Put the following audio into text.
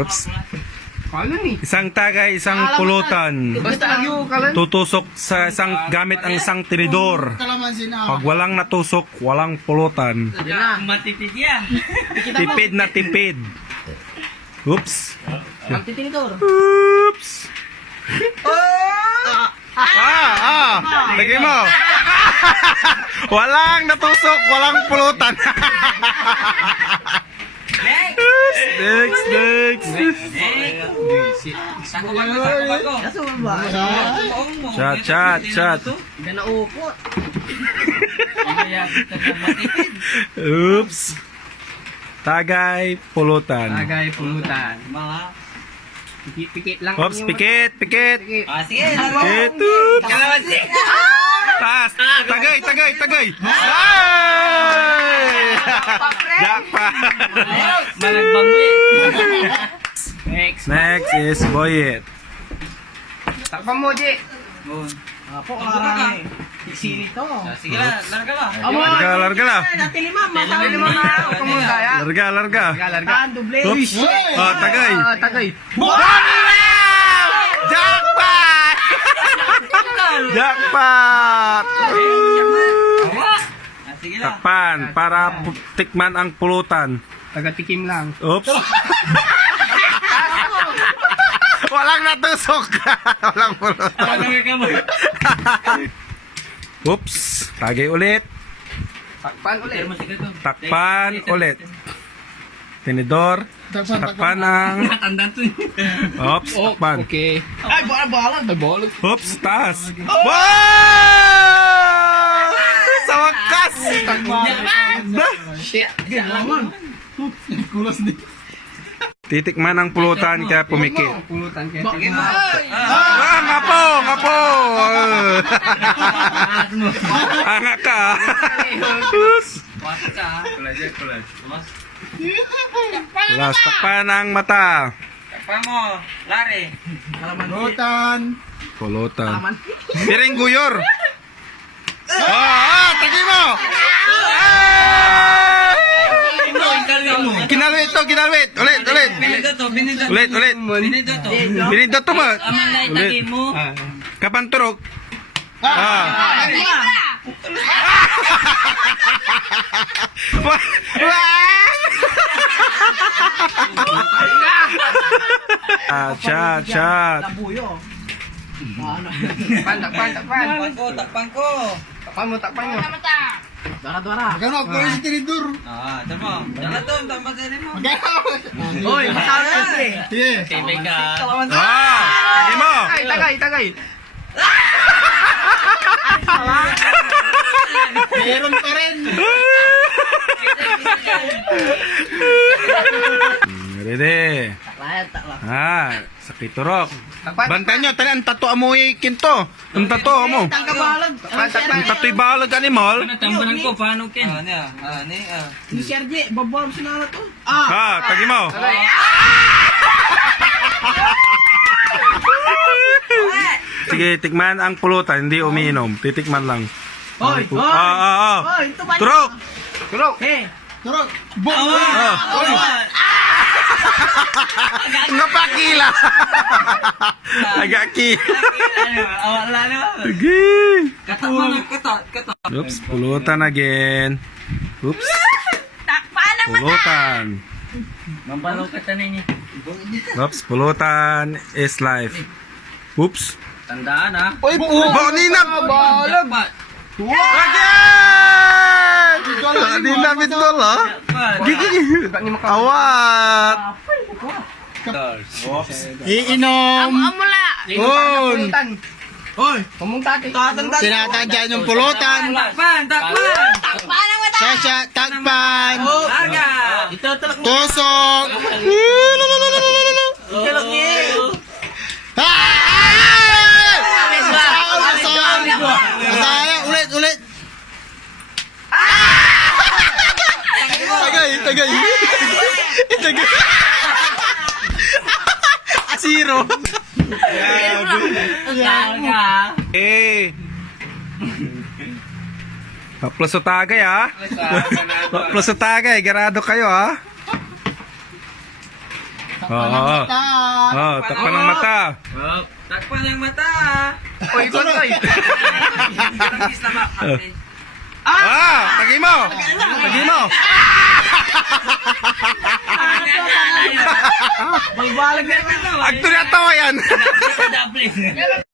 Oops. Kalan eh. Isang tagay, isang pulutan. Basta yung kalan. Tutusok sa isang gamit ang isang tinidor. Pag walang natusok, walang pulutan. Matipid yan. Tipid na tipid. Oops. Ang titinidor. Oops. Lagay mo. Walang natusok, walang pulutan. Next. Sako bago. Kaso ba? Chat. Hindi na upo. Oops. Tagay, pulutan. Tagay pulutan. Mga. Pikit lang. Oops, pikit. Ah, sige. Pikit. Oops. Kalamansi. Taas. Tagay. Ay! Jackpot. Malagbang mo eh. Next is Boyet. Takpan mo, Ji. Apo, karami. Sili to. Sige na, larga ba? Larga na. Dati lima na. Huwag mo kaya. Larga. Larga. Doble. Oops. Oh, tagay. Tagay. Jackpot! Jackpot! Sige na. Takpan para tikman ang pulutan. Taga-tikim lang. Oops. Walang natusok. Walang pulutan. Oops. Tagay ulit. Takpan ulit. Takpan ulit. Tinidor. Takpan ang... Tandaan to. Oops. Takpan. Okay. Ay, balag. Ay, balag. Oops. Taas. Wow! Sa wakas! Shit. Galaman. Kulas din. Titikman ang pulutan kaya pumikit. Pulutan kaya. Ngapo! Anga ka. Wasa ka. Last, takpan ang mata. Takpan mo. Lari. Pulutan. Piring guyor. Tagay mo! Kinalwit. Ulit. Binindot to ba? Amalay tagi mo. Kapanturok. Chat. Labuyo. Takpan. Takpan ko. Takpan mo. Dara. Ah, tama. Dala to, tama sa mo. Hoy, masarap ko eh. Kaibigan ka. Tagay mo. Tagay. Meron pa rin. Ready. Takla. Sakit turok. Bantayan nyo, tali ang tato amoy kinto. Ang tato mo. Tangkabalag. Ang tato'y balag animal. Tambanan ko, paano ken? Ni Sergi, babawang sinara to. Tagay mo. Sige, tikman ang pulutan, hindi umiinom. Titikman lang. Hoy. Turok! Hey. Ngapakila! Agaki! Awala na. Sige! Kata. Oops, pulutan again. Oops. Pulutan. Mambalaw ka tanin niya. Oops, pulutan is life. Oops. Tandaan ha. Oy, Ninap! Jackpot. Again! Ninap ito lo. Gigi! Awat! Oops. Iinom! Un! Hoy, pumunta tayo. Tinatandyan yung pulutan. Takpan. Sasha, takpan! Laga. Tusok! Kilok niyo. Masaya! Ulit! Tagay! Asiro! Laga. Plus sa tagay ha. Plus sa tagay, garado kayo ha. Oo. Oh, takpan ng mata. Oh, takpan yung mata. Oy, ikot ko. Practice na ba? Practice. Tagi mo. Tagi mo. Magbalag na ito. Aktor na to yan. Double.